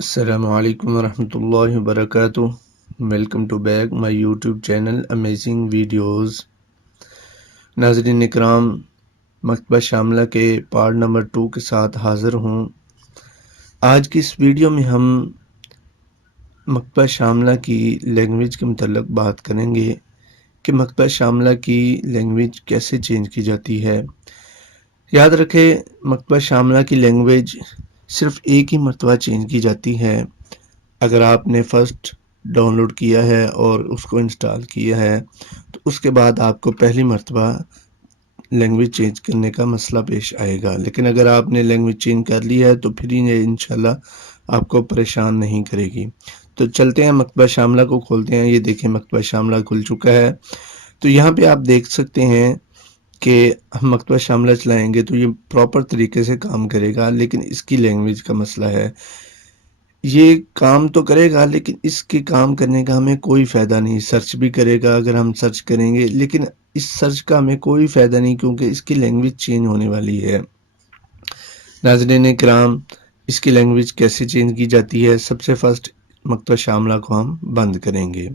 السلام علیکم ورحمۃ اللہ وبرکاتہ۔ Welcome to back my YouTube channel amazing videos. ناظرین اکرام، مکتبہ شاملہ کے پارٹ نمبر 2 کے ساتھ حاضر ہوں۔ آج کی اس ویڈیو میں ہم مکتبہ شاملہ کی لینگویج کے متعلق بات کریں گے کہ مکتبہ شاملہ کی لینگویج کیسے چینج کی جاتی ہے۔ یاد رکھیں، مکتبہ شاملہ کی لینگویج صرف ایک ہی مرتبہ چینج کی جاتی ہے۔ اگر آپ نے فرسٹ ڈاؤن لوڈ کیا ہے اور اس کو انسٹال کیا ہے تو اس کے بعد آپ کو پہلی مرتبہ لینگویج چینج کرنے کا مسئلہ پیش آئے گا، لیکن اگر آپ نے لینگویج چینج کر لی ہے تو پھر یہ انشاءاللہ آپ کو پریشان نہیں کرے گی۔ تو چلتے ہیں مکتبہ شاملہ کو کھولتے ہیں۔ یہ دیکھیں، مکتبہ شاملہ کھل چکا ہے۔ تو یہاں پہ آپ دیکھ سکتے ہیں کہ ہم مکتبہ شاملہ چلائیں گے تو یہ پراپر طریقے سے کام کرے گا، لیکن اس کی لینگویج کا مسئلہ ہے۔ یہ کام تو کرے گا لیکن اس کے کام کرنے کا ہمیں کوئی فائدہ نہیں۔ سرچ بھی کرے گا اگر ہم سرچ کریں گے، لیکن اس سرچ کا ہمیں کوئی فائدہ نہیں، کیونکہ اس کی لینگویج چینج ہونے والی ہے۔ ناظرین کرام، اس کی لینگویج کیسے چینج کی جاتی ہے؟ سب سے فرسٹ مکتبہ شاملہ کو ہم بند کریں گے۔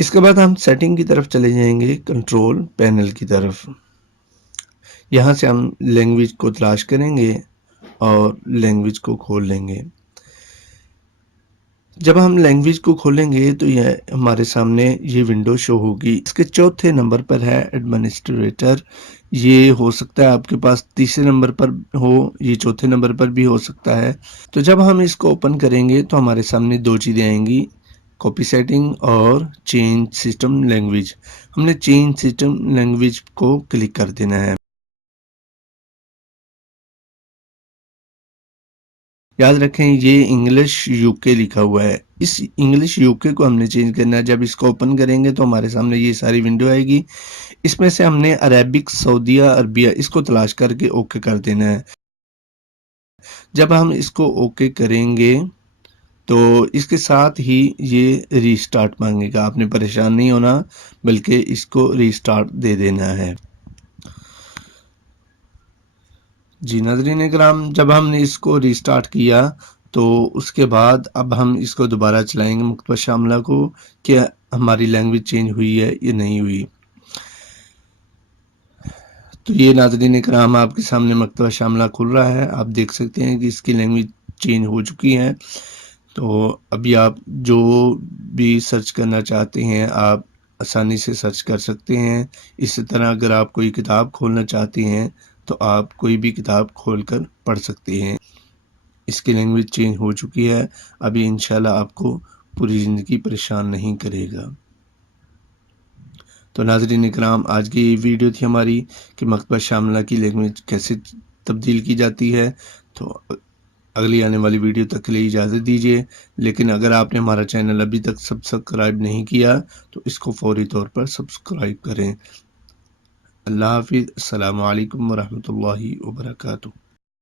اس کے بعد ہم سیٹنگ کی طرف چلے جائیں گے، کنٹرول پینل کی طرف۔ یہاں سے ہم لینگویج کو تلاش کریں گے اور لینگویج کو کھول لیں گے۔ جب ہم لینگویج کو کھولیں گے تو یہ ہمارے سامنے یہ ونڈو شو ہوگی۔ اس کے چوتھے نمبر پر ہے ایڈمنسٹریٹر۔ یہ ہو سکتا ہے آپ کے پاس تیسرے نمبر پر ہو، یہ چوتھے نمبر پر بھی ہو سکتا ہے۔ تو جب ہم اس کو اوپن کریں گے تو ہمارے سامنے دو چیزیں آئیں گی، کاپی سیٹنگ اور چینج سسٹم لینگویج۔ ہم نے چینج سسٹم لینگویج کو کلک کر دینا ہے۔ یاد رکھیں، یہ انگلش یو کے لکھا ہوا ہے۔ اس انگلش یو کے کو ہم نے چینج کرنا ہے۔ جب اس کو اوپن کریں گے تو ہمارے سامنے یہ ساری ونڈو آئے گی۔ اس میں سے ہم نے عربک سعودیہ عربیہ اس کو تلاش کر کے اوکے کر دینا ہے۔ جب ہم اس کو اوکے کریں گے تو اس کے ساتھ ہی یہ ریسٹارٹ مانگے گا۔ آپ نے پریشان نہیں ہونا، بلکہ اس کو ریسٹارٹ دے دینا ہے۔ جی ناظرین اکرام، جب ہم نے اس کو ریسٹارٹ کیا تو اس کے بعد اب ہم اس کو دوبارہ چلائیں گے مکتبہ شاملہ کو کہ ہماری لینگویج چینج ہوئی ہے یا نہیں ہوئی۔ تو یہ ناظرین اکرام، آپ کے سامنے مکتبہ شاملہ کھل رہا ہے۔ آپ دیکھ سکتے ہیں کہ اس کی لینگویج چینج ہو چکی ہے۔ تو ابھی آپ جو بھی سرچ کرنا چاہتے ہیں آپ آسانی سے سرچ کر سکتے ہیں۔ اسی طرح اگر آپ کوئی کتاب کھولنا چاہتے ہیں تو آپ کوئی بھی کتاب کھول کر پڑھ سکتے ہیں۔ اس کی لینگویج چینج ہو چکی ہے۔ ابھی انشاءاللہ آپ کو پوری زندگی پریشان نہیں کرے گا۔ تو ناظرین اکرام، آج کی یہ ویڈیو تھی ہماری کہ مکتبہ شاملہ کی لینگویج کیسے تبدیل کی جاتی ہے۔ تو اگلی آنے والی ویڈیو تک کے لیے اجازت دیجیے، لیکن اگر آپ نے ہمارا چینل ابھی تک سبسکرائب نہیں کیا تو اس کو فوری طور پر سبسکرائب کریں۔ اللہ حافظ۔ السلام علیکم ورحمۃ اللہ وبرکاتہ۔